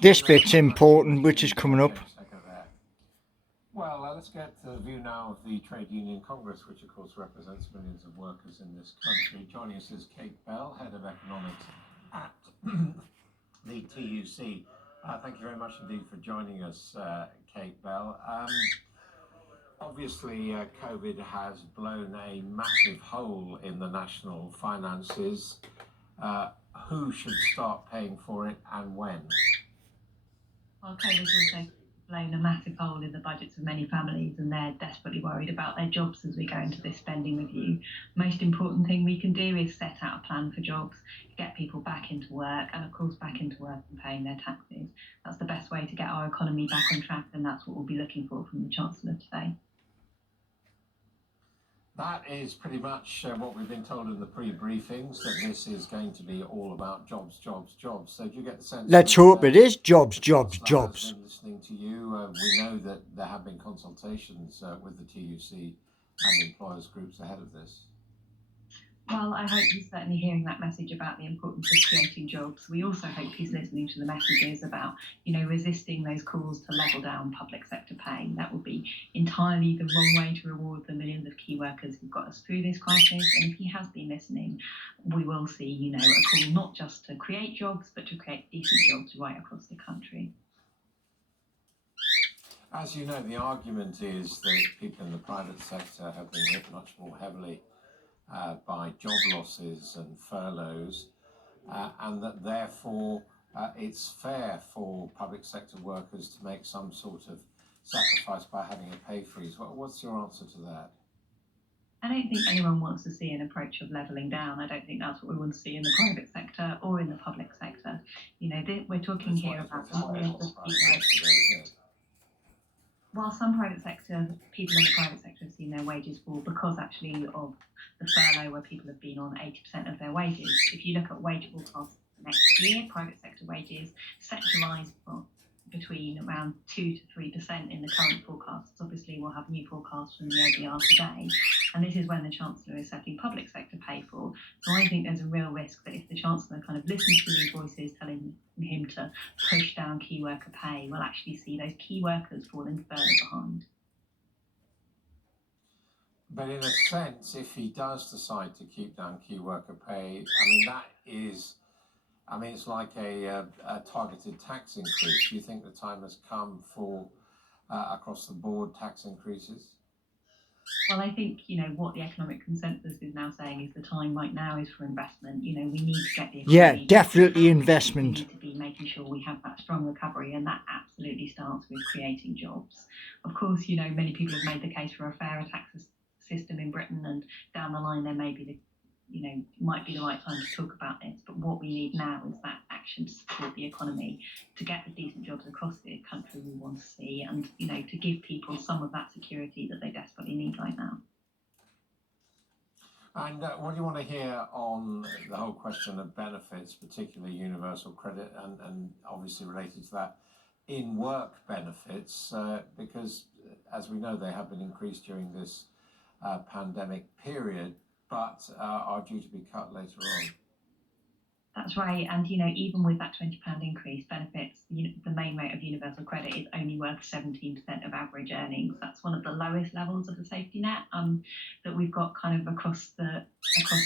this bit's important, which is coming up. Well, let's get the view now of the Trade Union Congress, which of course represents millions of workers in this country. Joining us is Kate Bell, Head of Economics at the TUC. Thank you very much indeed for joining us, Kate Bell. Obviously, COVID has blown a massive hole in the national finances. Who should start paying for it and when? Well, COVID's also blown a massive hole in the budgets of many families, and they're desperately worried about their jobs as we go into this spending review. Most important thing we can do is set out a plan for jobs, get people back into work, and of course back into work and paying their taxes. That's the best way to get our economy back on track, and that's what we'll be looking for from the Chancellor today. That is pretty much what we've been told in the pre-briefings, that this is going to be all about jobs, jobs, jobs. So do you get the sense? Let's hope it is jobs, jobs, jobs. Listening to you, we know that there have been consultations with the TUC and employers groups ahead of this. Well, I hope he's certainly hearing that message about the importance of creating jobs. We also hope he's listening to the messages about, resisting those calls to level down public sector pay. That would be entirely the wrong way to reward the millions of key workers who've got us through this crisis. And if he has been listening, we will see, a call not just to create jobs, but to create decent jobs right across the country. As you know, the argument is that people in the private sector have been hit much more heavily by job losses and furloughs, and that therefore it's fair for public sector workers to make some sort of sacrifice by having a pay freeze. What's your answer to that? I don't think anyone wants to see an approach of levelling down. I don't think that's what we want to see in the private sector or in the public sector. We're talking here about while some private sector people in the private sector have seen their wages fall because actually of the furlough, where people have been on 80% of their wages. If you look at wage forecasts for next year, private sector wages set to rise between around 2 to 3% in the current forecasts. Obviously, we'll have new forecasts from the OBR today, and this is when the Chancellor is setting public sector pay for. So I think there's a real risk that if the Chancellor kind of listens to these voices telling him to push down key worker pay, we'll actually see those key workers falling further behind. But in a sense, if he does decide to keep down key worker pay, it's like a targeted tax increase. Do you think the time has come for across the board tax increases? Well, I think, what the economic consensus is now saying is the time right now is for investment. We need to get the economy. Yeah, definitely investment. We need to be making sure we have that strong recovery, and that absolutely starts with creating jobs. Of course, many people have made the case for a fairer tax system in Britain, and down the line there may be might be the right time to talk about this, but what we need now is that action to support the economy, to get the decent jobs across the country we want to see, and to give people some of that security that they desperately need right now. And what do you want to hear on the whole question of benefits, particularly universal credit, and obviously related to that, in-work benefits, because as we know they have been increased during this pandemic period, but are due to be cut later on. That's right, and even with that £20 increase, benefits, the main rate of universal credit is only worth 17% of average earnings. That's one of the lowest levels of the safety net that we've got kind of across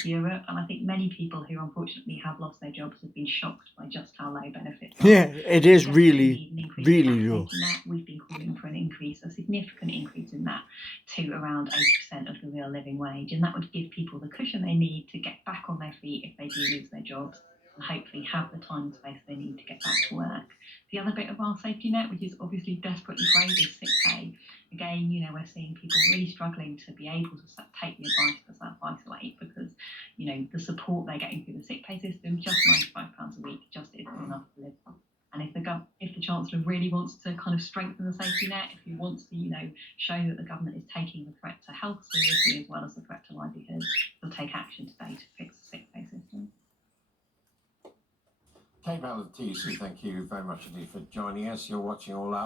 Europe, and I think many people who unfortunately have lost their jobs have been shocked by just how low benefits are. Yeah, it is really low. We've been calling for a significant increase in that to around 80% of the real living wage, and that would give people the cushion they need to get back on their feet if they do lose their jobs, and hopefully have the time and space they need to get back to work. The other bit of our safety net, which is obviously desperately frayed, is sick pay. Again, we're seeing people really struggling to be able to take the advice to self-isolate because, the support they're getting through the sick pay system, just £95 a week, just isn't enough to live on. And if the Chancellor really wants to kind of strengthen the safety net, if he wants to, show that the government is taking the threat to health seriously as well as the threat to livelihood, he'll take action today to fix the sick pay system. Kate Bell of the TUC, thank you very much indeed for joining us. You're watching All Out.